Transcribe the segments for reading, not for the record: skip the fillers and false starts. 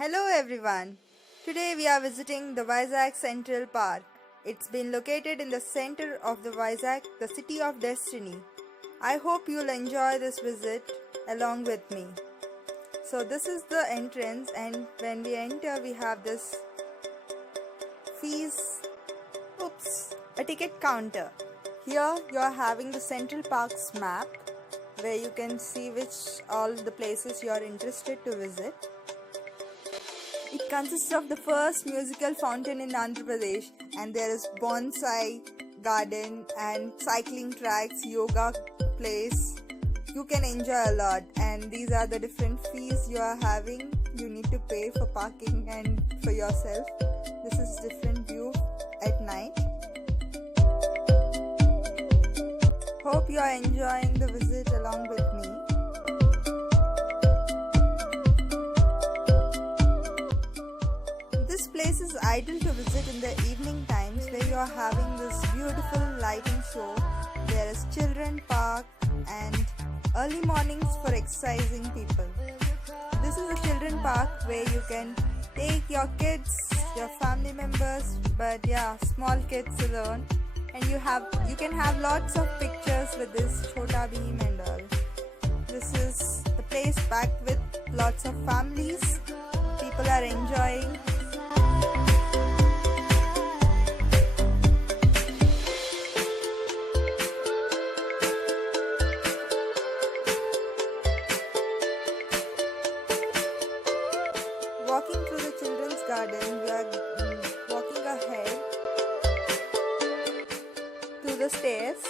Hello everyone. Today we are visiting the Vizag Central Park. It's been located in the center of the Vizag, the city of destiny. I hope you'll enjoy this visit along with me. So this is the entrance, and when we enter we have this a ticket counter. Here you are having the Central Park's map where you can see which all the places you are interested to visit. It consists of the first musical fountain in Andhra Pradesh, and there is Bonsai garden and cycling tracks, yoga place. You can enjoy a lot, and these are the different fees you are having. You need to pay for parking and for yourself. This is different view at night. Hope you are enjoying the visit along with me. This place is ideal to visit in the evening times where you are having this beautiful lighting show. There is children park and early mornings for exercising people. This is a children park where you can take your kids, your family members, but small kids alone, and you can have lots of pictures with this Chota Beam and all. This is the place packed with lots of families. People are enjoying. Walking through the children's garden, we are walking ahead to the stairs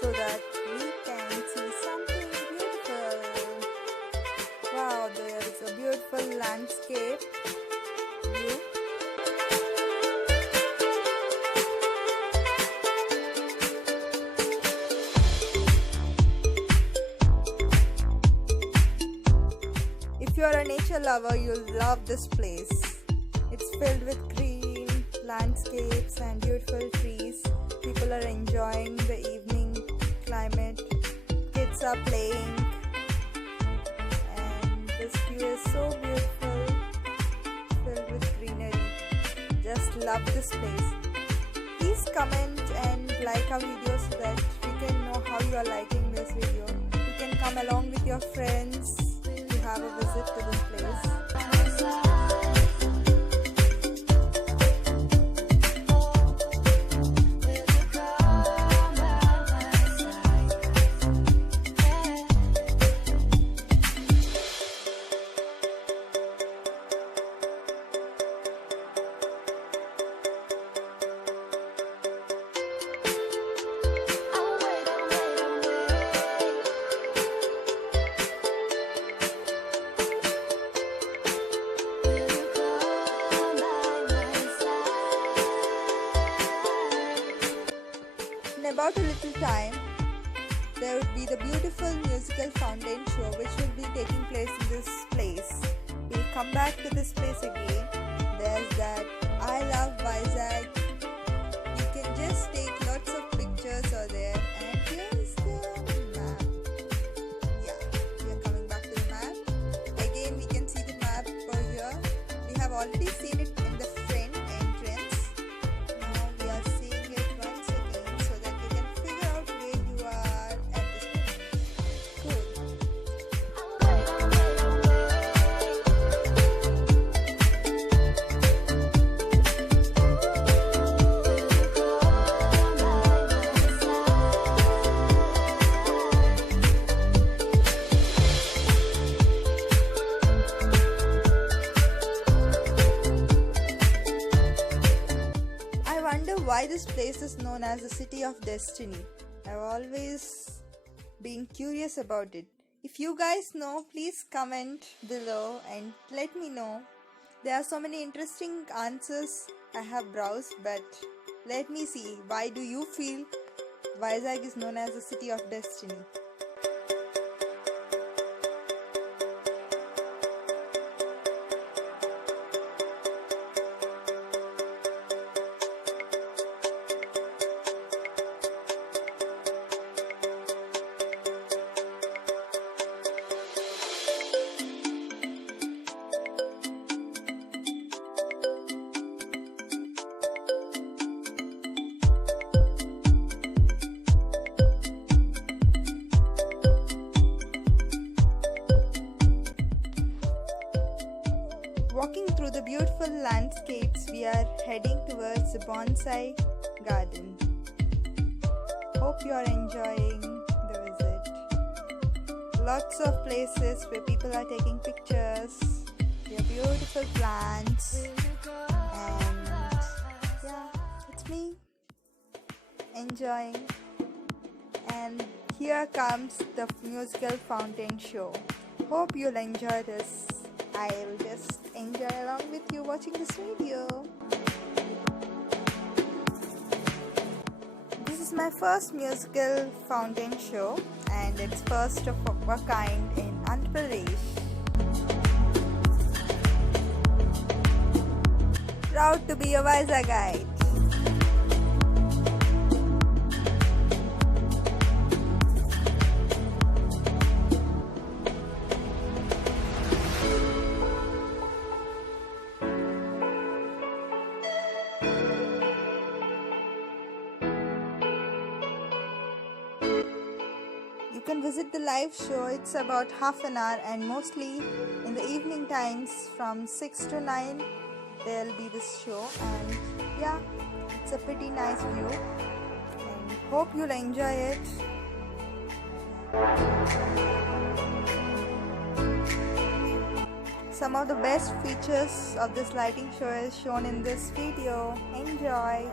so that we can see something beautiful. Wow, there is a beautiful landscape view. If you are a nature lover, you'll love this place. It's filled with green landscapes and beautiful trees. People are enjoying the evening climate. Kids are playing. And this view is so beautiful, filled with greenery. Just love this place. Please comment and like our video so that we can know how you are liking this video. You can come along with your friends to have a visit to this place. In about a little time, there would be the beautiful musical fountain show which will be taking place in this place. We'll come back to this place again. There's that I love Vizag. You can just take lots of pictures over there. And here's the map. We are coming back to the map. Again, we can see the map over here. We have already seen it in the front entrance. Now we are seeing it once again so that you can figure out where you are at this moment. Good. I wonder why this place is known as the City of Destiny. I've always been curious about it. If you guys know, please comment below and let me know. There are so many interesting answers I have browsed, but let me see, why do you feel Vizag is known as the City of Destiny? Walking through the beautiful landscapes, we are heading towards the Bonsai garden. Hope you are enjoying the visit. Lots of places where people are taking pictures. There are beautiful plants. And yeah, it's me enjoying. And here comes the musical fountain show. Hope you'll enjoy this. I'll just enjoy along with you watching this video. This is my first musical fountain show and it's first of a kind in Andhra Pradesh. Proud to be a Vizagite. You can visit the live show. It's about half an hour and mostly in the evening times from 6 to 9 there'll be this show, and yeah, it's a pretty nice view and hope you'll enjoy it. Some of the best features of this lighting show is shown in this video. Enjoy!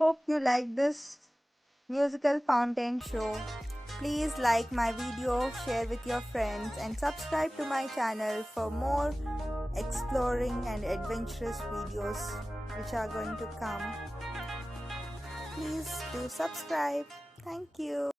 Hope you like this musical fountain show. Please like my video, share with your friends, and subscribe to my channel for more exploring and adventurous videos which are going to come. Please do subscribe. Thank you.